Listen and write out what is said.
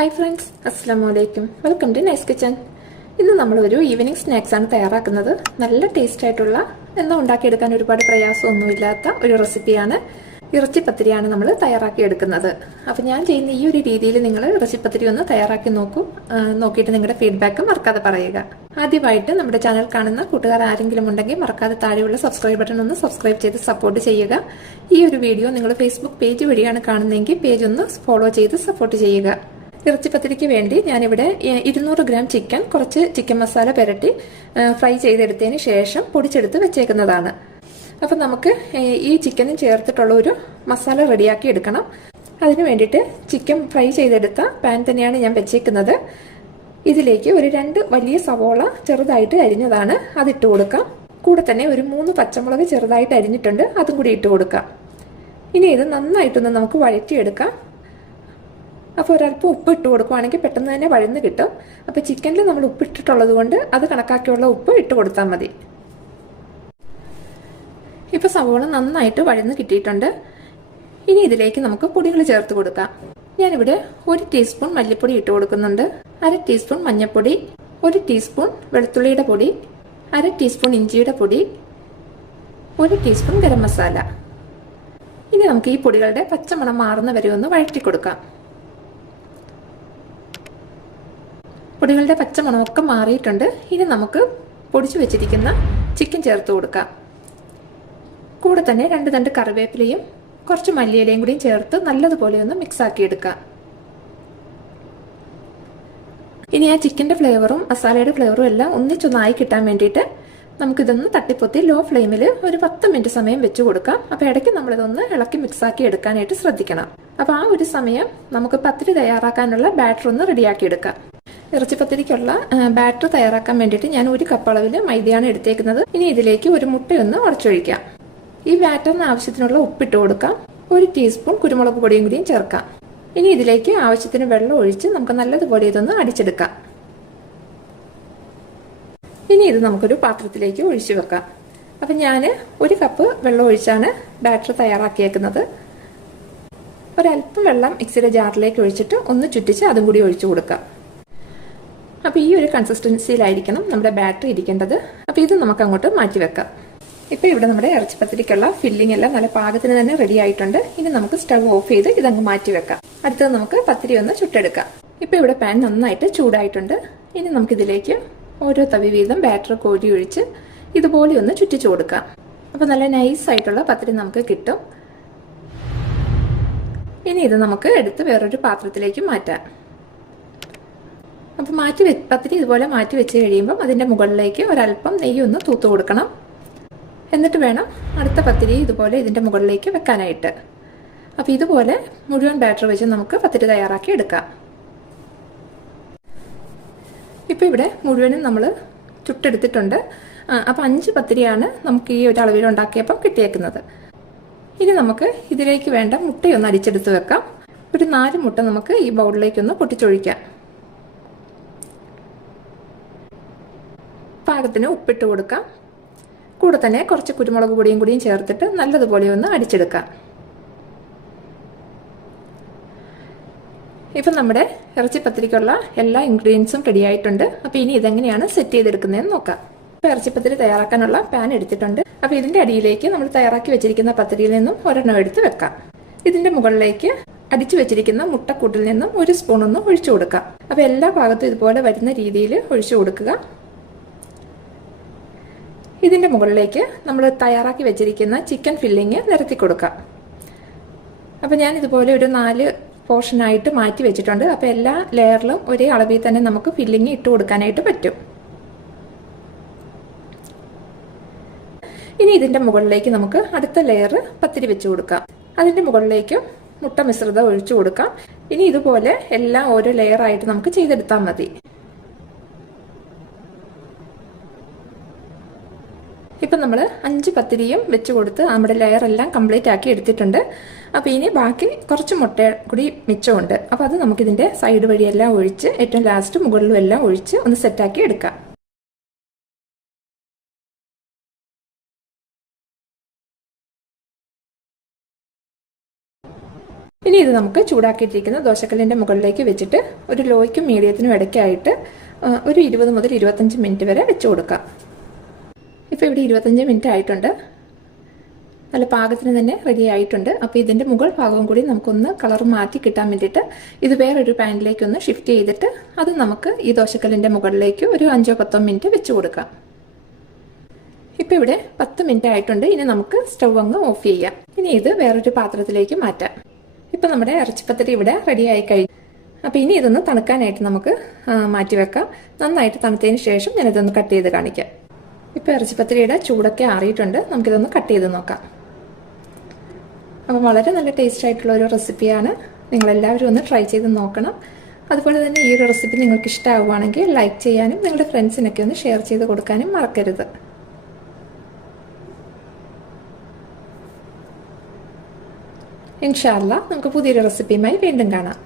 Hi friends അസ്സാം വലൈക്കും welcome to nice kitchen ഇന്ന് നമ്മളൊരു ഈവനിങ് സ്നാക്സ് ആണ് തയ്യാറാക്കുന്നത്. നല്ല ടേസ്റ്റ് ആയിട്ടുള്ള എന്നാൽ ഉണ്ടാക്കിയെടുക്കാൻ ഒരുപാട് പ്രയാസമൊന്നുമില്ലാത്ത ഒരു റെസിപ്പിയാണ് ഇറച്ചിപ്പത്തിരിയാണ് നമ്മൾ തയ്യാറാക്കിയെടുക്കുന്നത്. അപ്പോൾ ഞാൻ ചെയ്യുന്ന ഈ ഒരു രീതിയിൽ നിങ്ങൾ ഇറച്ചിപ്പത്തിരി ഒന്ന് തയ്യാറാക്കി നോക്കൂ. നോക്കിയിട്ട് നിങ്ങളുടെ ഫീഡ്ബാക്ക് മറക്കാതെ പറയുക. ആദ്യമായിട്ട് നമ്മുടെ ചാനൽ കാണുന്ന കൂട്ടുകാർ ആരെങ്കിലും ഉണ്ടെങ്കിൽ മറക്കാതെ താഴെയുള്ള സബ്സ്ക്രൈബ് ബട്ടൺ ഒന്ന് സബ്സ്ക്രൈബ് ചെയ്ത് സപ്പോർട്ട് ചെയ്യുക. ഈ ഒരു വീഡിയോ നിങ്ങൾ ഫേസ്ബുക്ക് പേജ് വഴിയാണ് കാണുന്നതെങ്കിൽ പേജ് ഒന്ന് ഫോളോ ചെയ്ത് സപ്പോർട്ട് ചെയ്യുക. ഇറച്ചിപ്പത്തിരിക്ക് വേണ്ടി ഞാനിവിടെ ഇരുന്നൂറ് ഗ്രാം ചിക്കൻ കുറച്ച് ചിക്കൻ മസാല പുരട്ടി ഫ്രൈ ചെയ്തെടുത്തതിന് ശേഷം പൊടിച്ചെടുത്ത് വെച്ചേക്കുന്നതാണ്. അപ്പം നമുക്ക് ഈ ചിക്കനും ചേർത്തിട്ടുള്ള ഒരു മസാല റെഡിയാക്കി എടുക്കണം. അതിന് വേണ്ടിയിട്ട് ചിക്കൻ ഫ്രൈ ചെയ്തെടുത്ത പാൻ തന്നെയാണ് ഞാൻ വെച്ചേക്കുന്നത്. ഇതിലേക്ക് ഒരു രണ്ട് വലിയ സവോള ചെറുതായിട്ട് അരിഞ്ഞതാണ് അതിട്ട് കൊടുക്കാം. കൂടെ തന്നെ ഒരു മൂന്ന് പച്ചമുളക് ചെറുതായിട്ട് അരിഞ്ഞിട്ടുണ്ട് അതും കൂടി ഇട്ട് കൊടുക്കാം. ഇനി ഇത് നന്നായിട്ടൊന്ന് നമുക്ക് വഴറ്റിയെടുക്കാം. അപ്പോൾ ഒരല്പം ഉപ്പ് ഇട്ട് കൊടുക്കുവാണെങ്കിൽ പെട്ടെന്ന് തന്നെ വഴന്ന് കിട്ടും. അപ്പോൾ ചിക്കനിൽ നമ്മൾ ഉപ്പ് ഇട്ടിട്ടുള്ളത് കൊണ്ട് അത് കണക്കാക്കിയുള്ള ഉപ്പ് ഇട്ട് കൊടുത്താൽ മതി. ഇപ്പോൾ സവോള നന്നായിട്ട് വഴന്ന് കിട്ടിയിട്ടുണ്ട്. ഇനി ഇതിലേക്ക് നമുക്ക് പൊടികൾ ചേർത്ത് കൊടുക്കാം. ഞാനിവിടെ ഒരു ടീസ്പൂൺ മല്ലിപ്പൊടി ഇട്ട് കൊടുക്കുന്നുണ്ട്. അര ടീസ്പൂൺ മഞ്ഞൾപ്പൊടി ഒരു ടീസ്പൂൺ വെളുത്തുള്ളിയുടെ പൊടി അര ടീസ്പൂൺ ഇഞ്ചിയുടെ പൊടി ഒരു ടീസ്പൂൺ ഗരം മസാല. ഇനി നമുക്ക് ഈ പൊടികളുടെ പച്ചമണം മാറുന്ന വരെ ഒന്ന് വഴറ്റി കൊടുക്കാം. പൊടികളുടെ പച്ചമണമൊക്കെ മാറിയിട്ടുണ്ട്. ഇനി നമുക്ക് പൊടിച്ചു വെച്ചിരിക്കുന്ന ചിക്കൻ ചേർത്ത് കൊടുക്കാം. കൂടെ തന്നെ രണ്ട് തണ്ട് കറിവേപ്പിലയും കുറച്ച് മല്ലിയിലയും കൂടിയും ചേർത്ത് നല്ലതുപോലെ ഒന്ന് മിക്സ് ആക്കി എടുക്കാം. ഇനി ആ ചിക്കന്റെ ഫ്ലേവറും മസാലയുടെ ഫ്ലേവറും എല്ലാം ഒന്നിച്ചൊന്നായി കിട്ടാൻ വേണ്ടിയിട്ട് നമുക്കിതൊന്ന് തട്ടിപ്പൊത്തി ലോ ഫ്ലെയിമിൽ ഒരു പത്ത് മിനിറ്റ് സമയം വെച്ച് കൊടുക്കാം. അപ്പോൾ ഇടയ്ക്ക് നമ്മളിതൊന്ന് ഇളക്കി മിക്സ് ആക്കി എടുക്കാനായിട്ട് ശ്രദ്ധിക്കണം. അപ്പോൾ ആ ഒരു സമയം നമുക്ക് പത്തിരി തയ്യാറാക്കാനുള്ള ബാറ്റർ ഒന്ന് റെഡിയാക്കി എടുക്കാം. ഇറച്ചിപ്പത്തിരിക്കുള്ള ബാറ്റർ തയ്യാറാക്കാൻ വേണ്ടിയിട്ട് ഞാൻ ഒരു കപ്പ് അളവിൽ മൈദയാണ് എടുത്തേക്കുന്നത്. ഇനി ഇതിലേക്ക് ഒരു മുട്ടയൊന്ന് ഉടച്ചൊഴിക്കാം. ഈ ബാറ്ററിന് ആവശ്യത്തിനുള്ള ഉപ്പിട്ട് കൊടുക്കാം. ഒരു ടീസ്പൂൺ കുരുമുളക് പൊടിയും കൂടിയും ചേർക്കാം. ഇനി ഇതിലേക്ക് ആവശ്യത്തിന് വെള്ളം ഒഴിച്ച് നമുക്ക് നല്ലതുപോലെ ഇതൊന്ന് അടിച്ചെടുക്കാം. ഇനി ഇത് നമുക്കൊരു പാത്രത്തിലേക്ക് ഒഴിച്ചു വെക്കാം. അപ്പം ഞാൻ ഒരു കപ്പ് വെള്ളം ഒഴിച്ചാണ് ബാറ്റർ തയ്യാറാക്കിയേക്കുന്നത്. ഒരല്പം വെള്ളം മിക്സിയുടെ ജാറിലേക്ക് ഒഴിച്ചിട്ട് ഒന്ന് ചുറ്റിച്ച് അതും കൂടി ഒഴിച്ചു കൊടുക്കാം. അപ്പോൾ ഈ ഒരു കൺസിസ്റ്റൻസിയിലായിരിക്കണം നമ്മുടെ ബാറ്ററി ഇരിക്കേണ്ടത്. അപ്പോൾ ഇത് നമുക്ക് അങ്ങോട്ട് മാറ്റി വെക്കാം. ഇപ്പോൾ ഇവിടെ നമ്മുടെ ഇറച്ചിപ്പത്തിരിക്കുള്ള ഫില്ലിംഗ് എല്ലാം നല്ല പാകത്തിന് തന്നെ റെഡി ആയിട്ടുണ്ട്. ഇനി നമുക്ക് സ്റ്റവ് ഓഫ് ചെയ്ത് ഇതങ്ങ് മാറ്റി വെക്കാം. അടുത്തത് നമുക്ക് പത്തിരി ഒന്ന് ചുട്ടെടുക്കാം. ഇപ്പോൾ ഇവിടെ പാൻ നന്നായിട്ട് ചൂടായിട്ടുണ്ട്. ഇനി നമുക്കിതിലേക്ക് ഓരോ തവി വീതം ബാറ്റർ കോരി ഒഴിച്ച് ഇതുപോലെ ഒന്ന് ചുറ്റിച്ചു കൊടുക്കാം. അപ്പോൾ നല്ല നൈസ് ആയിട്ടുള്ള പത്തിരി നമുക്ക് കിട്ടും. ഇനി ഇത് നമുക്ക് എടുത്ത് വേറൊരു പാത്രത്തിലേക്ക് മാറ്റാം. അപ്പോൾ മാറ്റി വെ പത്തിരി ഇതുപോലെ മാറ്റി വെച്ച് കഴിയുമ്പം അതിന്റെ മുകളിലേക്ക് ഒരല്പം നെയ്യ് ഒന്ന് തൂത്ത് കൊടുക്കണം. എന്നിട്ട് വേണം അടുത്ത പത്തിരി ഇതുപോലെ ഇതിന്റെ മുകളിലേക്ക് വെക്കാനായിട്ട്. അപ്പോൾ ഇതുപോലെ മുഴുവൻ ബാറ്റർ വെച്ച് നമുക്ക് പത്തിരി തയ്യാറാക്കി എടുക്കാം. ഇപ്പോൾ ഇവിടെ മുഴുവനും നമ്മൾ ചുട്ടെടുത്തിട്ടുണ്ട്. അപ്പോൾ അഞ്ച് പത്തിരിയാണ് നമുക്ക് ഈ ഒരു അളവിൽ ഉണ്ടാക്കിയപ്പം കിട്ടിയേക്കുന്നത്. ഇനി നമുക്ക് ഇതിലേക്ക് വേണ്ട മുട്ടയൊന്ന് അടിച്ചെടുത്ത് വെക്കാം. ഒരു നാല് മുട്ട നമുക്ക് ഈ ബൗളിലേക്കൊന്ന് പൊട്ടിച്ചൊഴിക്കാം. പാകത്തിന് ഉപ്പിട്ട് കൊടുക്കാം. കൂടെ തന്നെ കുറച്ച് കുരുമുളക് പൊടിയും കൂടിയും ചേർത്തിട്ട് നല്ലതുപോലെ ഒന്ന് അടിച്ചെടുക്കാം. ഇപ്പം നമ്മുടെ ഇറച്ചിപ്പത്തിരിക്കുള്ള എല്ലാ ഇൻഗ്രീഡിയൻസും റെഡി ആയിട്ടുണ്ട്. അപ്പോൾ ഇനി ഇതെങ്ങനെയാണ് സെറ്റ് ചെയ്തെടുക്കുന്നതെന്ന് നോക്കാം. ഇപ്പോൾ ഇറച്ചിപ്പത്തിരി തയ്യാറാക്കാനുള്ള പാൻ എടുത്തിട്ടുണ്ട്. അപ്പോൾ ഇതിന്റെ അടിയിലേക്ക് നമ്മൾ തയ്യാറാക്കി വെച്ചിരിക്കുന്ന പത്തിരിയിൽ നിന്നും ഒരെണ്ണം എടുത്ത് വെക്കാം. ഇതിന്റെ മുകളിലേക്ക് അടിച്ചു വെച്ചിരിക്കുന്ന മുട്ടക്കൂട്ടിൽ നിന്നും ഒരു സ്പൂൺ ഒന്ന് ഒഴിച്ചു കൊടുക്കാം. അപ്പോൾ എല്ലാ ഭാഗത്തും ഇതുപോലെ വരുന്ന രീതിയിൽ ഒഴിച്ചു കൊടുക്കുക. ഇതിന്റെ മുകളിലേക്ക് നമ്മൾ തയ്യാറാക്കി വെച്ചിരിക്കുന്ന ചിക്കൻ ഫില്ലിങ് നിരത്തി കൊടുക്കാം. അപ്പോൾ ഞാൻ ഇതുപോലെ ഒരു നാല് പോർഷനായിട്ട് മാറ്റി വെച്ചിട്ടുണ്ട്. അപ്പോൾ എല്ലാ ലെയറിലും ഒരേ അളവിൽ തന്നെ നമുക്ക് ഫില്ലിങ് ഇട്ട് കൊടുക്കാനായിട്ട് പറ്റും. ഇനി ഇതിന്റെ മുകളിലേക്ക് നമുക്ക് അടുത്ത ലെയർ പത്തിരി വെച്ച് കൊടുക്കാം. അതിന്റെ മുകളിലേക്ക് മുട്ട മിശ്രിതം ഒഴിച്ചു കൊടുക്കാം. ഇനി ഇതുപോലെ എല്ലാം ഓരോ ലെയറായിട്ട് നമുക്ക് ചെയ്തെടുത്താൽ മതി. ഇപ്പം നമ്മൾ അഞ്ച് പത്തിരിയും വെച്ച് കൊടുത്ത് നമ്മുടെ ലെയർ എല്ലാം കംപ്ലീറ്റ് ആക്കി എടുത്തിട്ടുണ്ട്. അപ്പോൾ ഇനി ബാക്കി കുറച്ച് മുട്ട കൂടി മിച്ചമുണ്ട്. അപ്പോൾ അത് നമുക്കിതിന്റെ സൈഡ് വഴിയെല്ലാം ഒഴിച്ച് ഏറ്റവും ലാസ്റ്റ് മുകളിലും എല്ലാം ഒഴിച്ച് ഒന്ന് സെറ്റാക്കി എടുക്കാം. ഇനി ഇത് നമുക്ക് ചൂടാക്കിയിട്ടിരിക്കുന്ന ദോശക്കല്ലിന്റെ മുകളിലേക്ക് വെച്ചിട്ട് ഒരു ലോയ്ക്കും മീഡിയത്തിനും ഇടയ്ക്കായിട്ട് ഒരു ഇരുപത് മുതൽ ഇരുപത്തഞ്ച് മിനിറ്റ് വരെ വെച്ച് കൊടുക്കാം. ഇപ്പോൾ ഇവിടെ ഇരുപത്തഞ്ച് മിനിറ്റ് ആയിട്ടുണ്ട്. നല്ല പാകത്തിന് തന്നെ റെഡി ആയിട്ടുണ്ട്. അപ്പോൾ ഇതിന്റെ മുകൾ ഭാഗവും കൂടി നമുക്കൊന്ന് കളർ മാറ്റി കിട്ടാൻ വേണ്ടിയിട്ട് ഇത് വേറൊരു പാനിലേക്ക് ഒന്ന് ഷിഫ്റ്റ് ചെയ്തിട്ട് അത് നമുക്ക് ഈ ദോശക്കല്ലിന്റെ മുകളിലേക്ക് ഒരു അഞ്ചോ പത്തോ മിനിറ്റ് വെച്ച് കൊടുക്കാം. ഇപ്പോൾ ഇവിടെ പത്ത് മിനിറ്റ് ആയിട്ടുണ്ട്. ഇനി നമുക്ക് സ്റ്റൗ അങ്ങ് ഓഫ് ചെയ്യാം. ഇനി ഇത് വേറൊരു പാത്രത്തിലേക്ക് മാറ്റാം. ഇപ്പം നമ്മുടെ ഇറച്ചിപ്പത്തിരി ഇവിടെ റെഡി ആയി കഴിഞ്ഞു. അപ്പോൾ ഇനി ഇതൊന്ന് തണുക്കാനായിട്ട് നമുക്ക് മാറ്റി വെക്കാം. നന്നായിട്ട് തണുത്തതിന് ശേഷം ഞാനിതൊന്ന് കട്ട് ചെയ്ത് കാണിക്കാം. ഇപ്പോൾ ഇറച്ചിപ്പത്തിരിയുടെ ചൂടൊക്കെ ആറിയിട്ടുണ്ട്. നമുക്കിതൊന്ന് കട്ട് ചെയ്ത് നോക്കാം. അപ്പോൾ വളരെ നല്ല ടേസ്റ്റ് ആയിട്ടുള്ള ഒരു റെസിപ്പിയാണ് നിങ്ങളെല്ലാവരും ഒന്ന് ട്രൈ ചെയ്ത് നോക്കണം. അതുപോലെ തന്നെ ഈ ഒരു റെസിപ്പി നിങ്ങൾക്ക് ഇഷ്ടമാവുകയാണെങ്കിൽ ലൈക്ക് ചെയ്യാനും നിങ്ങളുടെ ഫ്രണ്ട്സിനൊക്കെ ഒന്ന് ഷെയർ ചെയ്ത് കൊടുക്കാനും മറക്കരുത്. ഇൻഷാല്ല നമുക്ക് പുതിയൊരു റെസിപ്പിയുമായി വീണ്ടും കാണാം.